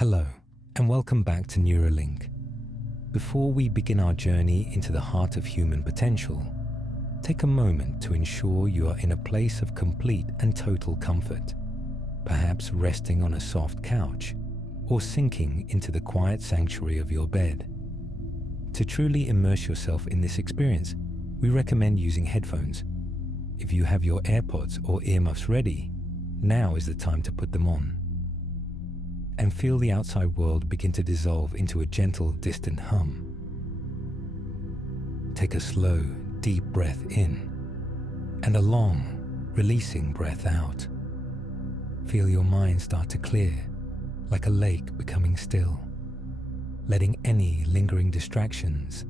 Hello, and welcome back to Neuralink. Before we begin our journey into the heart of human potential, take a moment to ensure you are in a place of complete and total comfort, perhaps resting on a soft couch or sinking into the quiet sanctuary of your bed. To truly immerse yourself in this experience, we recommend using headphones. If you have your AirPods or earmuffs ready, now is the time to put them on. And feel the outside world begin to dissolve into a gentle, distant hum. Take a slow, deep breath in and a long, releasing breath out. Feel your mind start to clear, like a lake becoming still, letting any lingering distractions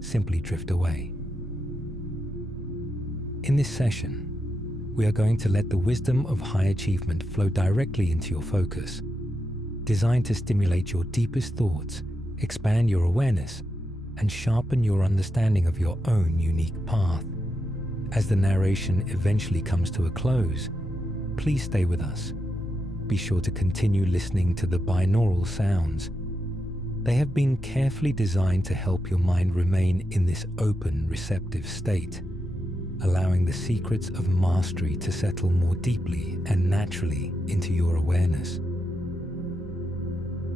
simply drift away. In this session, we are going to let the wisdom of high achievement flow directly into your focus, designed to stimulate your deepest thoughts, expand your awareness, and sharpen your understanding of your own unique path. As the narration eventually comes to a close, please stay with us. Be sure to continue listening to the binaural sounds. They have been carefully designed to help your mind remain in this open, receptive state, allowing the secrets of mastery to settle more deeply and naturally into your awareness.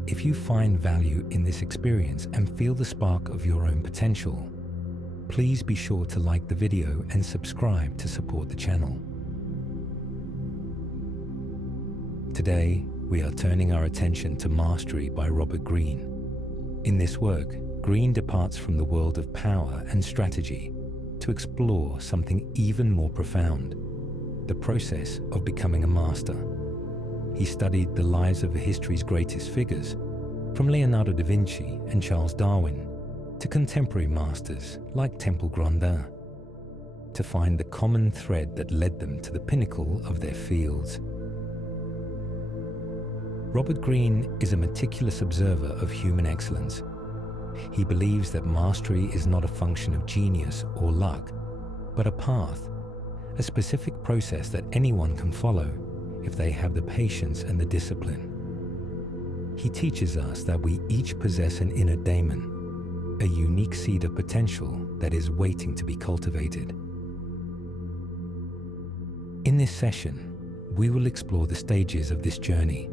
If you find value in this experience and feel the spark of your own potential, please be sure to like the video and subscribe to support the channel. Today, we are turning our attention to Mastery by Robert Greene. In this work, Greene departs from the world of power and strategy to explore something even more profound, the process of becoming a master. He studied the lives of history's greatest figures, from Leonardo da Vinci and Charles Darwin to contemporary masters like Temple Grandin, to find the common thread that led them to the pinnacle of their fields. Robert Greene is a meticulous observer of human excellence. He believes that mastery is not a function of genius or luck, but a path, a specific process that anyone can follow if they have the patience and the discipline. He teaches us that we each possess an inner daemon, a unique seed of potential that is waiting to be cultivated. In this session, we will explore the stages of this journey,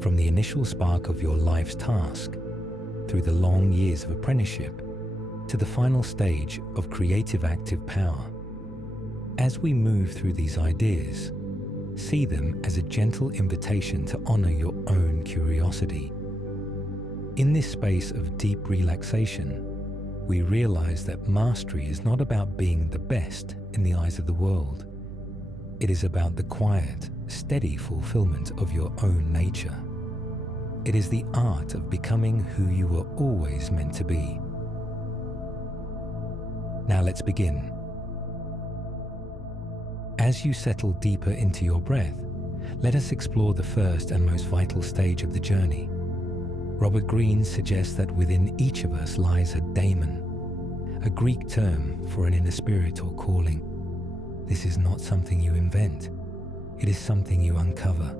from the initial spark of your life's task, through the long years of apprenticeship, to the final stage of creative active power. As we move through these ideas, see them as a gentle invitation to honor your own curiosity. In this space of deep relaxation, we realize that mastery is not about being the best in the eyes of the world. It is about the quiet, steady fulfillment of your own nature. It is the art of becoming who you were always meant to be. Now let's begin. As you settle deeper into your breath, let us explore the first and most vital stage of the journey. Robert Greene suggests that within each of us lies a daemon, a Greek term for an inner spirit or calling. This is not something you invent. It is something you uncover.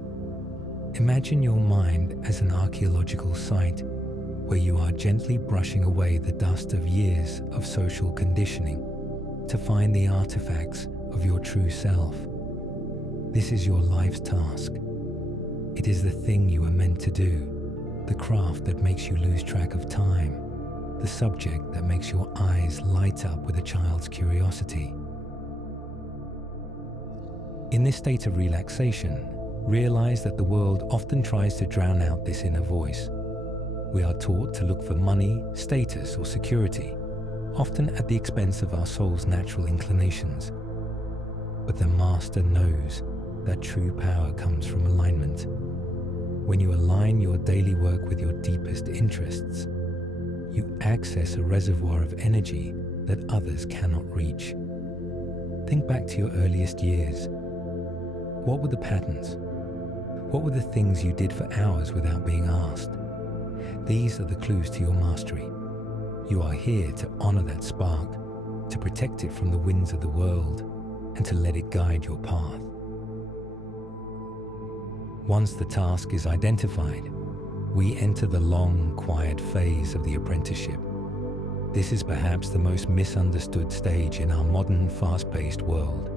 Imagine your mind as an archaeological site where you are gently brushing away the dust of years of social conditioning to find the artifacts of your true self. This is your life's task. It is the thing you are meant to do, the craft that makes you lose track of time, the subject that makes your eyes light up with a child's curiosity. In this state of relaxation, realize that the world often tries to drown out this inner voice. We are taught to look for money, status, or security, often at the expense of our soul's natural inclinations. But the Master knows that true power comes from alignment. When you align your daily work with your deepest interests, you access a reservoir of energy that others cannot reach. Think back to your earliest years. What were the patterns? What were the things you did for hours without being asked? These are the clues to your mastery. You are here to honor that spark, to protect it from the winds of the world, and to let it guide your path. Once the task is identified, we enter the long, quiet phase of the apprenticeship. This is perhaps the most misunderstood stage in our modern, fast-paced world.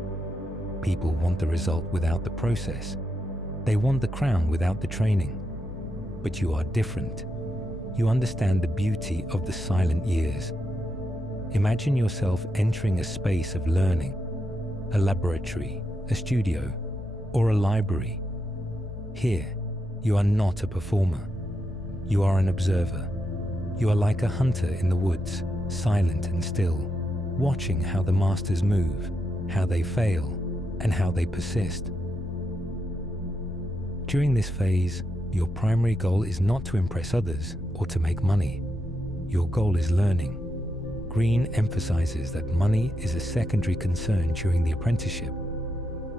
People want the result without the process. They want the crown without the training. But you are different. You understand the beauty of the silent years. Imagine yourself entering a space of learning, a laboratory, a studio, or a library. Here, you are not a performer. You are an observer. You are like a hunter in the woods, silent and still, watching how the masters move, how they fail, and how they persist. During this phase, your primary goal is not to impress others or to make money. Your goal is learning. Greene emphasizes that money is a secondary concern during the apprenticeship.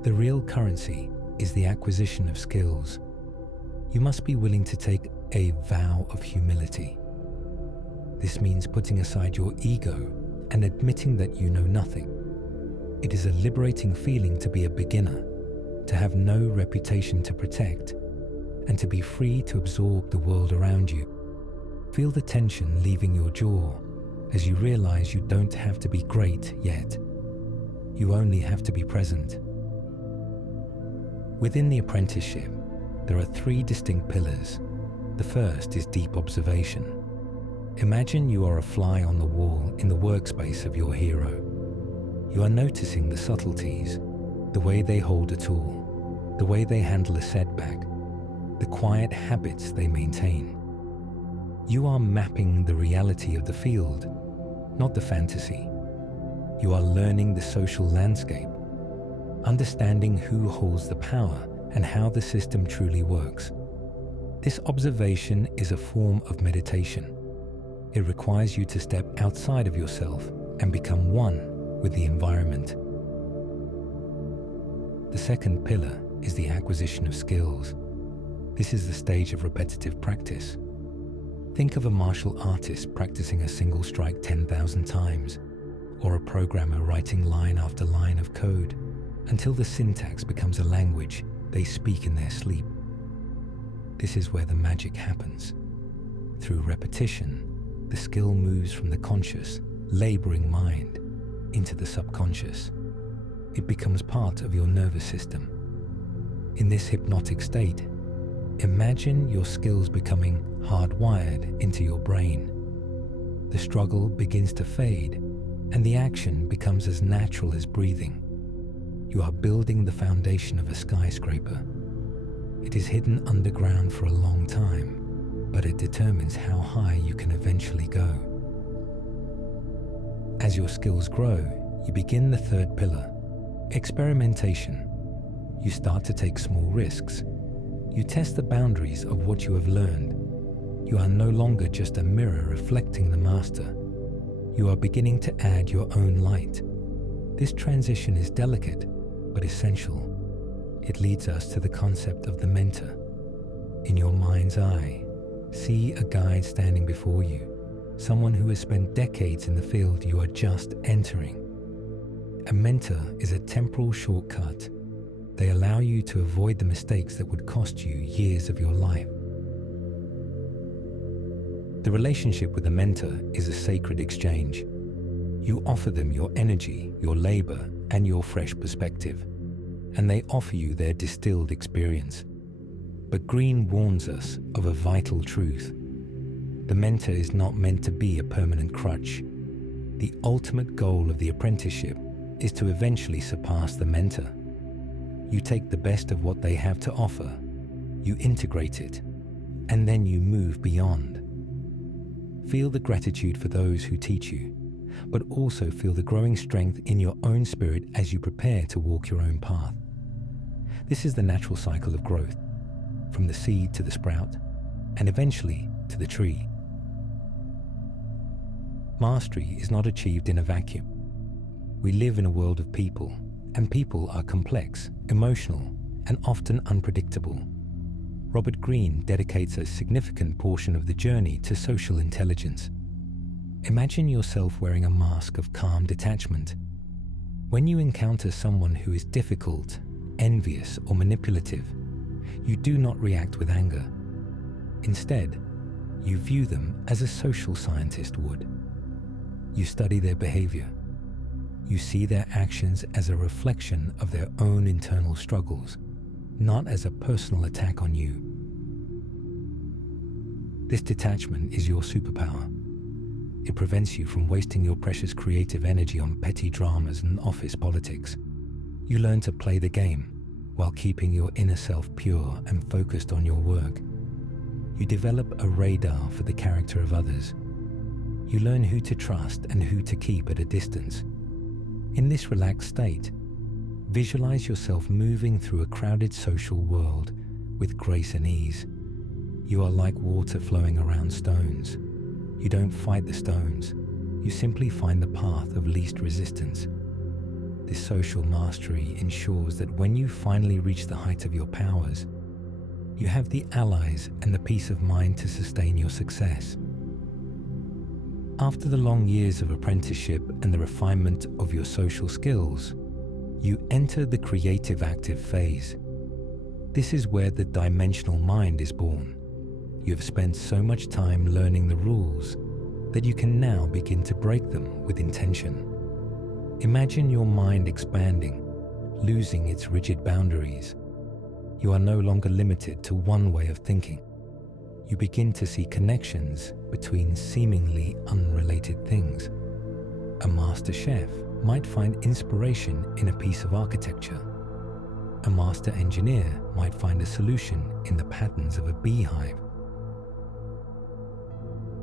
The real currency is the acquisition of skills. You must be willing to take a vow of humility. This means putting aside your ego and admitting that you know nothing. It is a liberating feeling to be a beginner, to have no reputation to protect, and to be free to absorb the world around you. Feel the tension leaving your jaw as you realize you don't have to be great yet. You only have to be present. Within the apprenticeship, there are 3 distinct pillars. The first is deep observation. Imagine you are a fly on the wall in the workspace of your hero. You are noticing the subtleties, the way they hold a tool, the way they handle a setback, the quiet habits they maintain. You are mapping the reality of the field, not the fantasy. You are learning the social landscape, understanding who holds the power and how the system truly works. This observation is a form of meditation. It requires you to step outside of yourself and become one with the environment. The second pillar is the acquisition of skills. This is the stage of repetitive practice. Think of a martial artist practicing a single strike 10,000 times, or a programmer writing line after line of code until the syntax becomes a language they speak in their sleep. This is where the magic happens. Through repetition, the skill moves from the conscious, laboring mind into the subconscious. It becomes part of your nervous system. In this hypnotic state, imagine your skills becoming hardwired into your brain. The struggle begins to fade, and the action becomes as natural as breathing. You are building the foundation of a skyscraper. It is hidden underground for a long time, but it determines how high you can eventually go. As your skills grow, you begin the third pillar, experimentation. You start to take small risks. You test the boundaries of what you have learned. You are no longer just a mirror reflecting the master. You are beginning to add your own light. This transition is delicate, but essential. It leads us to the concept of the mentor. In your mind's eye, see a guide standing before you, someone who has spent decades in the field you are just entering. A mentor is a temporal shortcut. They allow you to avoid the mistakes that would cost you years of your life. The relationship with a mentor is a sacred exchange. You offer them your energy, your labor, and your fresh perspective, and they offer you their distilled experience. But Greene warns us of a vital truth. The mentor is not meant to be a permanent crutch. The ultimate goal of the apprenticeship is to eventually surpass the mentor. You take the best of what they have to offer, you integrate it, and then you move beyond. Feel the gratitude for those who teach you, but also feel the growing strength in your own spirit as you prepare to walk your own path. This is the natural cycle of growth, from the seed to the sprout, and eventually to the tree. Mastery is not achieved in a vacuum. We live in a world of people, and people are complex, emotional, and often unpredictable. Robert Greene dedicates a significant portion of the journey to social intelligence. Imagine yourself wearing a mask of calm detachment. When you encounter someone who is difficult, envious, or manipulative, you do not react with anger. Instead, you view them as a social scientist would. You study their behavior. You see their actions as a reflection of their own internal struggles, not as a personal attack on you. This detachment is your superpower. It prevents you from wasting your precious creative energy on petty dramas and office politics. You learn to play the game while keeping your inner self pure and focused on your work. You develop a radar for the character of others. You learn who to trust and who to keep at a distance. In this relaxed state, visualize yourself moving through a crowded social world with grace and ease. You are like water flowing around stones. You don't fight the stones. You simply find the path of least resistance. This social mastery ensures that when you finally reach the height of your powers, you have the allies and the peace of mind to sustain your success. After the long years of apprenticeship and the refinement of your social skills, you enter the creative active phase. This is where the dimensional mind is born. You have spent so much time learning the rules that you can now begin to break them with intention. Imagine your mind expanding, losing its rigid boundaries. You are no longer limited to one way of thinking. You begin to see connections between seemingly unrelated things. A master chef might find inspiration in a piece of architecture. A master engineer might find a solution in the patterns of a beehive.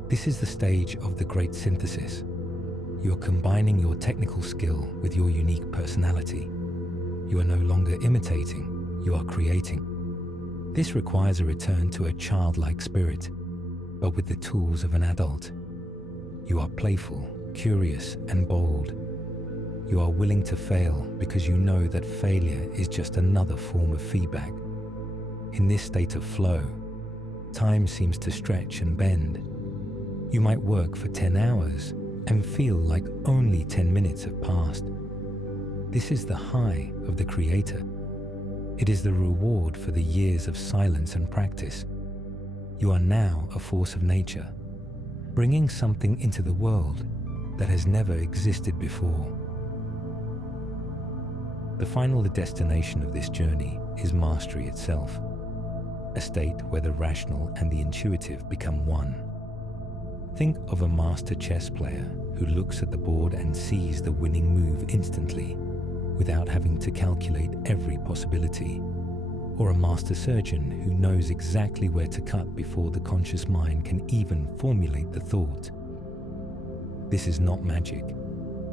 This is the stage of the great synthesis. You are combining your technical skill with your unique personality. You are no longer imitating, you are creating. This requires a return to a childlike spirit, but with the tools of an adult. You are playful, curious, and bold. You are willing to fail because you know that failure is just another form of feedback. In this state of flow, time seems to stretch and bend. You might work for 10 hours and feel like only 10 minutes have passed. This is the high of the creator. It is the reward for the years of silence and practice. You are now a force of nature, bringing something into the world that has never existed before. The final destination of this journey is mastery itself, a state where the rational and the intuitive become one. Think of a master chess player who looks at the board and sees the winning move instantly, without having to calculate every possibility, or a master surgeon who knows exactly where to cut before the conscious mind can even formulate the thought. This is not magic.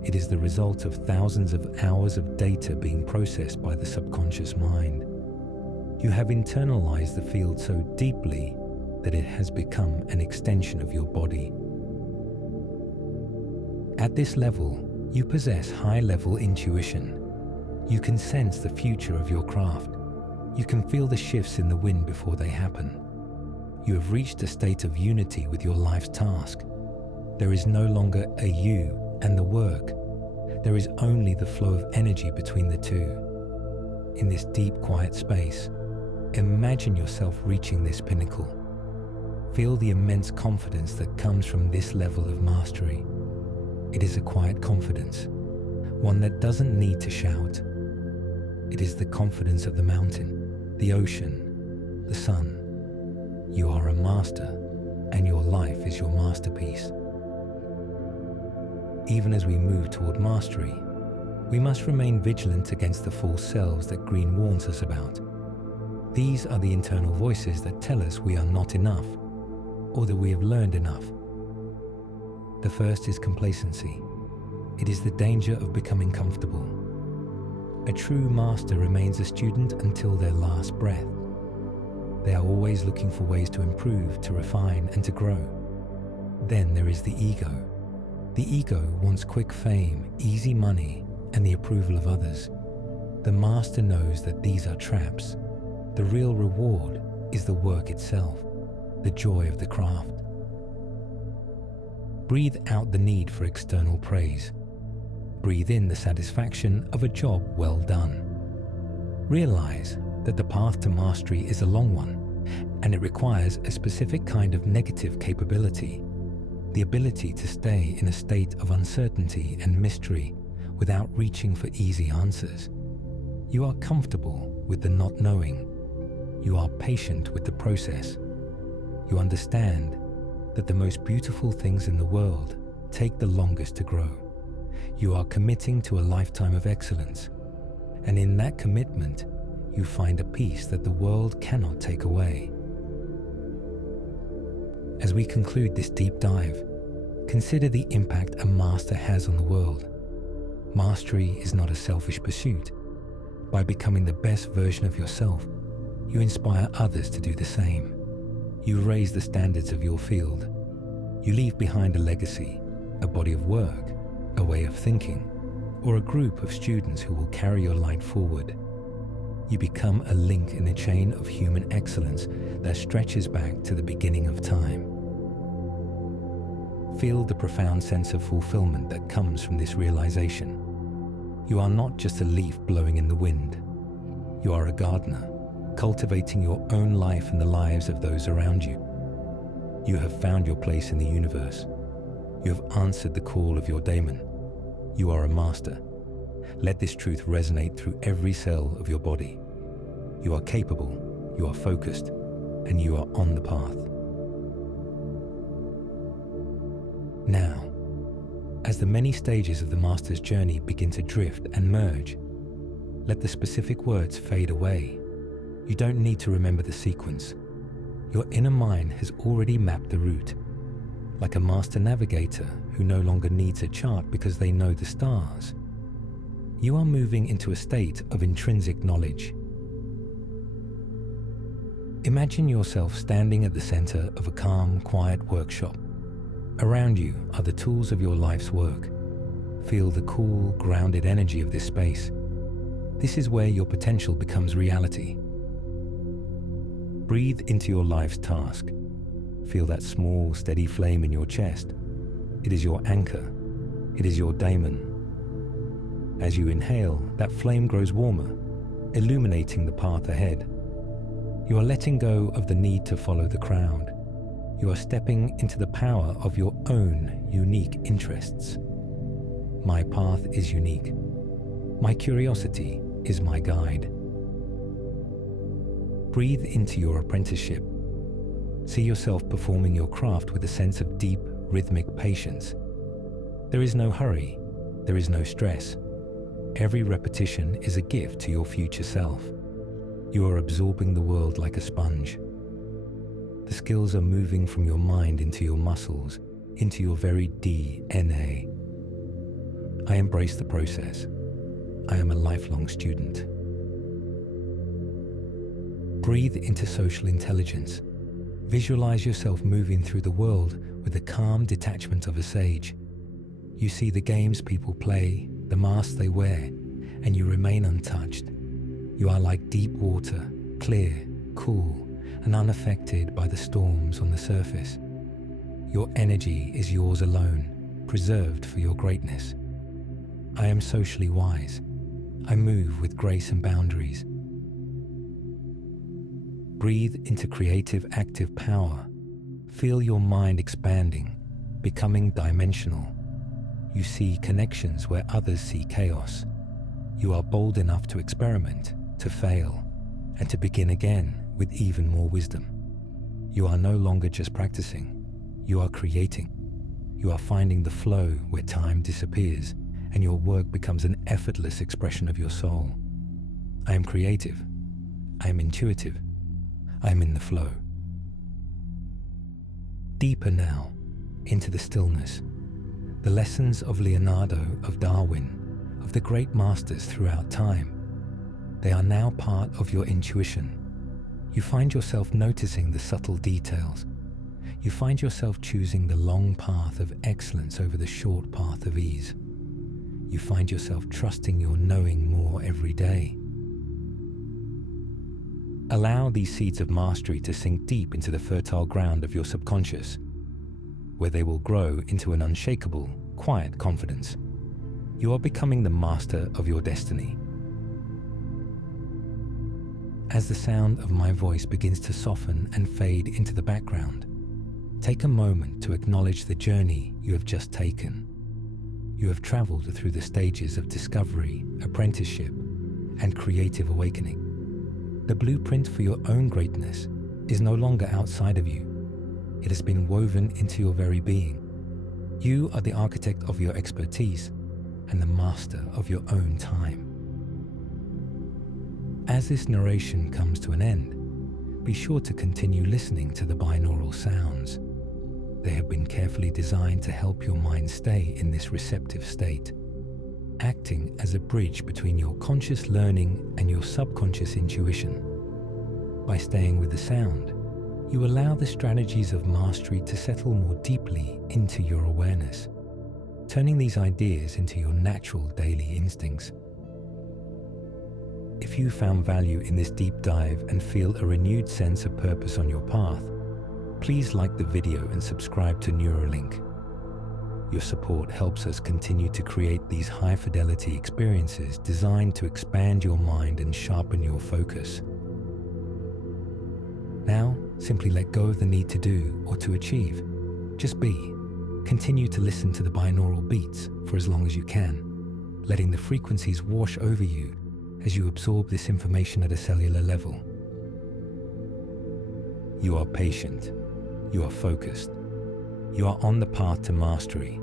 It is the result of thousands of hours of data being processed by the subconscious mind. You have internalized the field so deeply that it has become an extension of your body. At this level, you possess high-level intuition. You can sense the future of your craft. You can feel the shifts in the wind before they happen. You have reached a state of unity with your life's task. There is no longer a you and the work. There is only the flow of energy between the two. In this deep, quiet space, imagine yourself reaching this pinnacle. Feel the immense confidence that comes from this level of mastery. It is a quiet confidence, one that doesn't need to shout. It is the confidence of the mountain, the ocean, the sun. You are a master, and your life is your masterpiece. Even as we move toward mastery, we must remain vigilant against the false selves that Greene warns us about. These are the internal voices that tell us we are not enough, or that we have learned enough. The first is complacency. It is the danger of becoming comfortable. A true master remains a student until their last breath. They are always looking for ways to improve, to refine, and to grow. Then there is the ego. The ego wants quick fame, easy money, and the approval of others. The master knows that these are traps. The real reward is the work itself, the joy of the craft. Breathe out the need for external praise. Breathe in the satisfaction of a job well done. Realize that the path to mastery is a long one. And it requires a specific kind of negative capability, the ability to stay in a state of uncertainty and mystery without reaching for easy answers. You are comfortable with the not knowing. You are patient with the process. You understand that the most beautiful things in the world take the longest to grow. You are committing to a lifetime of excellence, and in that commitment, you find a peace that the world cannot take away. As we conclude this deep dive, consider the impact a master has on the world. Mastery is not a selfish pursuit. By becoming the best version of yourself, you inspire others to do the same. You raise the standards of your field. You leave behind a legacy, a body of work, a way of thinking, or a group of students who will carry your light forward. You become a link in a chain of human excellence that stretches back to the beginning of time. Feel the profound sense of fulfillment that comes from this realization. You are not just a leaf blowing in the wind. You are a gardener, cultivating your own life and the lives of those around you. You have found your place in the universe. You have answered the call of your daemon. You are a master. Let this truth resonate through every cell of your body. You are capable, you are focused, and you are on the path. Now, as the many stages of the master's journey begin to drift and merge, let the specific words fade away. You don't need to remember the sequence. Your inner mind has already mapped the route. Like a master navigator who no longer needs a chart because they know the stars, you are moving into a state of intrinsic knowledge. Imagine yourself standing at the center of a calm, quiet workshop. Around you are the tools of your life's work. Feel the cool, grounded energy of this space. This is where your potential becomes reality. Breathe into your life's task. Feel that small, steady flame in your chest. It is your anchor. It is your daemon. As you inhale, that flame grows warmer, illuminating the path ahead. You are letting go of the need to follow the crowd. You are stepping into the power of your own unique interests. My path is unique. My curiosity is my guide. Breathe into your apprenticeship. See yourself performing your craft with a sense of deep, rhythmic patience. There is no hurry. There is no stress. Every repetition is a gift to your future self. You are absorbing the world like a sponge. The skills are moving from your mind into your muscles, into your very DNA. I embrace the process. I am a lifelong student. Breathe into social intelligence. Visualize yourself moving through the world with the calm detachment of a sage. You see the games people play, the masks they wear, and you remain untouched. You are like deep water, clear, cool, and unaffected by the storms on the surface. Your energy is yours alone, preserved for your greatness. I am socially wise. I move with grace and boundaries. Breathe into creative, active power. Feel your mind expanding, becoming dimensional. You see connections where others see chaos. You are bold enough to experiment, to fail, and to begin again with even more wisdom. You are no longer just practicing. You are creating. You are finding the flow where time disappears, and your work becomes an effortless expression of your soul. I am creative. I am intuitive. I am in the flow. Deeper now, into the stillness. The lessons of Leonardo, of Darwin, of the great masters throughout time. They are now part of your intuition. You find yourself noticing the subtle details. You find yourself choosing the long path of excellence over the short path of ease. You find yourself trusting your knowing more every day. Allow these seeds of mastery to sink deep into the fertile ground of your subconscious, where they will grow into an unshakable, quiet confidence. You are becoming the master of your destiny. As the sound of my voice begins to soften and fade into the background, take a moment to acknowledge the journey you have just taken. You have traveled through the stages of discovery, apprenticeship, and creative awakening. The blueprint for your own greatness is no longer outside of you. It has been woven into your very being. You are the architect of your expertise and the master of your own time. As this narration comes to an end, be sure to continue listening to the binaural sounds. They have been carefully designed to help your mind stay in this receptive state, acting as a bridge between your conscious learning and your subconscious intuition. By staying with the sound, you allow the strategies of mastery to settle more deeply into your awareness, turning these ideas into your natural daily instincts. If you found value in this deep dive and feel a renewed sense of purpose on your path, please like the video and subscribe to Neuralink. Your support helps us continue to create these high-fidelity experiences designed to expand your mind and sharpen your focus. Now, simply let go of the need to do or to achieve. Just be. Continue to listen to the binaural beats for as long as you can, letting the frequencies wash over you as you absorb this information at a cellular level. You are patient. You are focused. You are on the path to mastery.